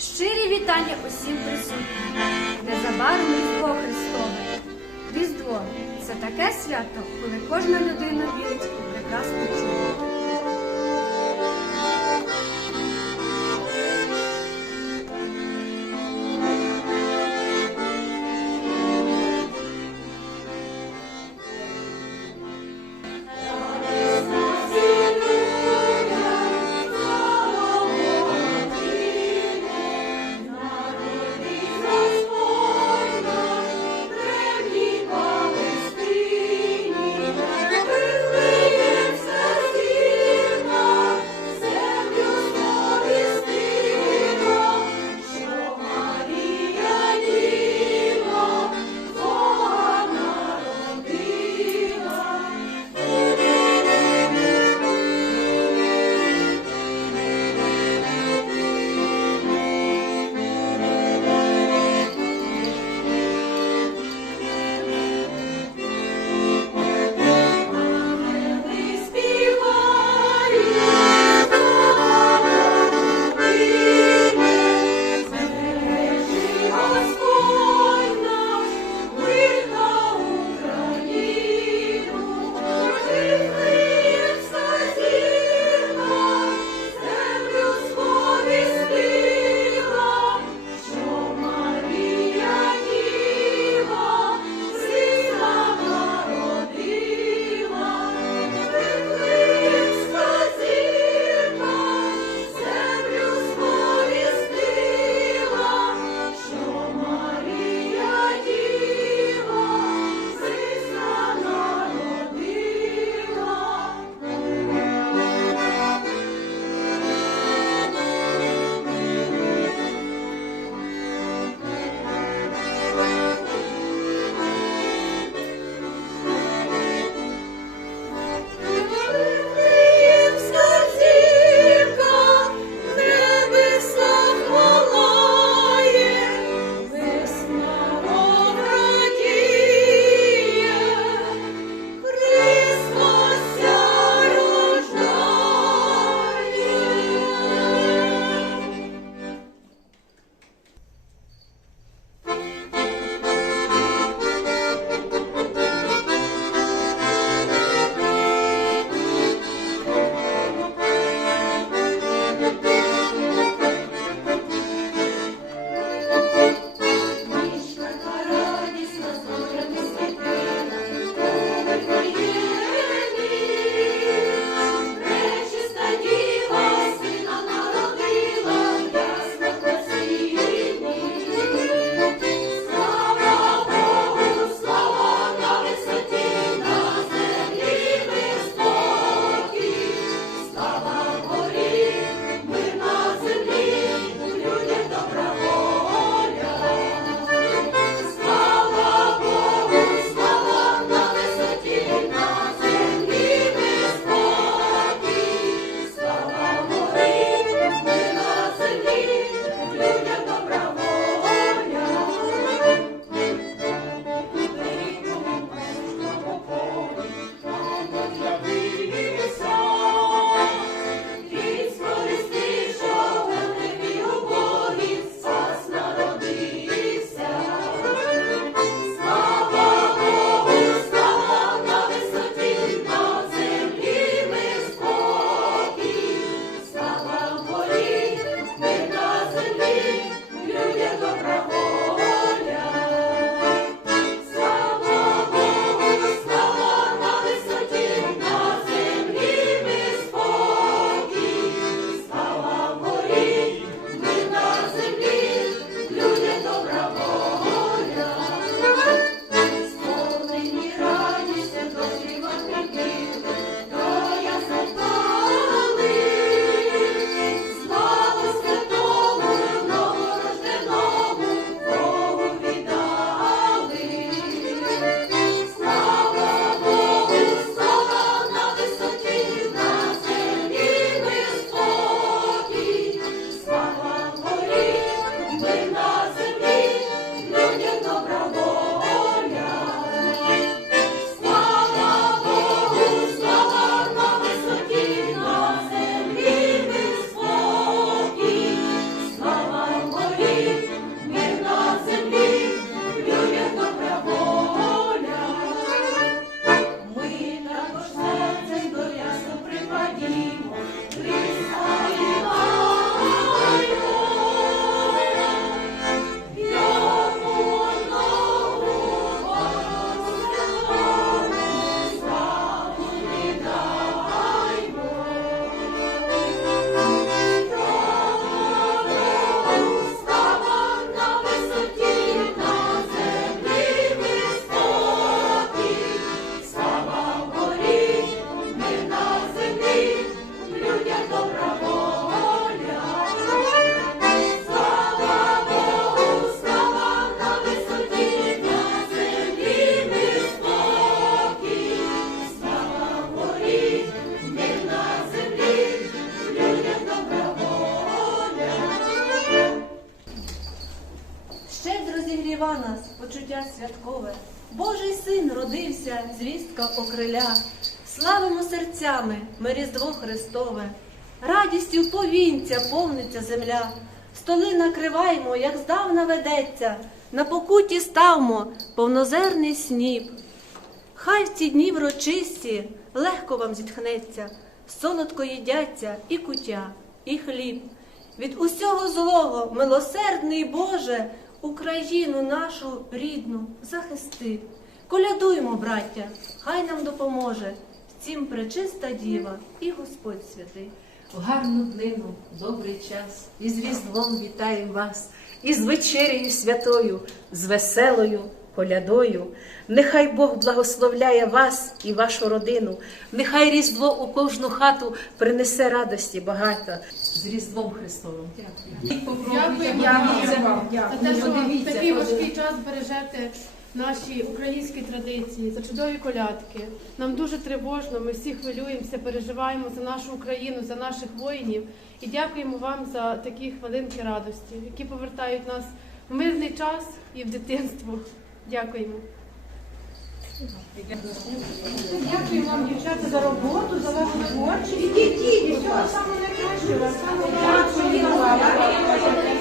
Щирі вітання усім присутнім. Незабаром Різдво Христове. Різдво це таке свято, коли кожна людина вірить у прекрасне чудо. Почуття святкове. Божий син родився, звістка окриля. Славимо серцями ми Різдво Христове. Радістю повінця повниться земля. Столи накриваємо, як здавна ведеться. На покуті ставмо повнозерний сніп. Хай в ці дні врочисті легко вам зітхнеться, солодко їдяться і кутя, і хліб. Від усього злого, милосердний Боже, Україну нашу рідну захисти. Колядуймо, браття, хай нам допоможе цім пречиста діва і Господь святий. В гарну днину, добрий час, і з Різдвом вітаємо вас, і з вечерею святою, з веселою колядою. Нехай Бог благословляє вас і вашу родину. Нехай Різдво у кожну хату принесе радості багато. З Різдвом Христовим. Дякую. Дякуємо вам за те, що такий важкий час бережете наші українські традиції, за чудові колядки. Нам дуже тривожно, ми всі хвилюємося, переживаємо за нашу Україну, за наших воїнів. І дякуємо вам за такі хвилинки радості, які повертають нас в мирний час і в дитинство. Дякуємо. Дякую вам, дівчата, за роботу, за вашу творчість. І діти, всього самого найкращого. Дякую.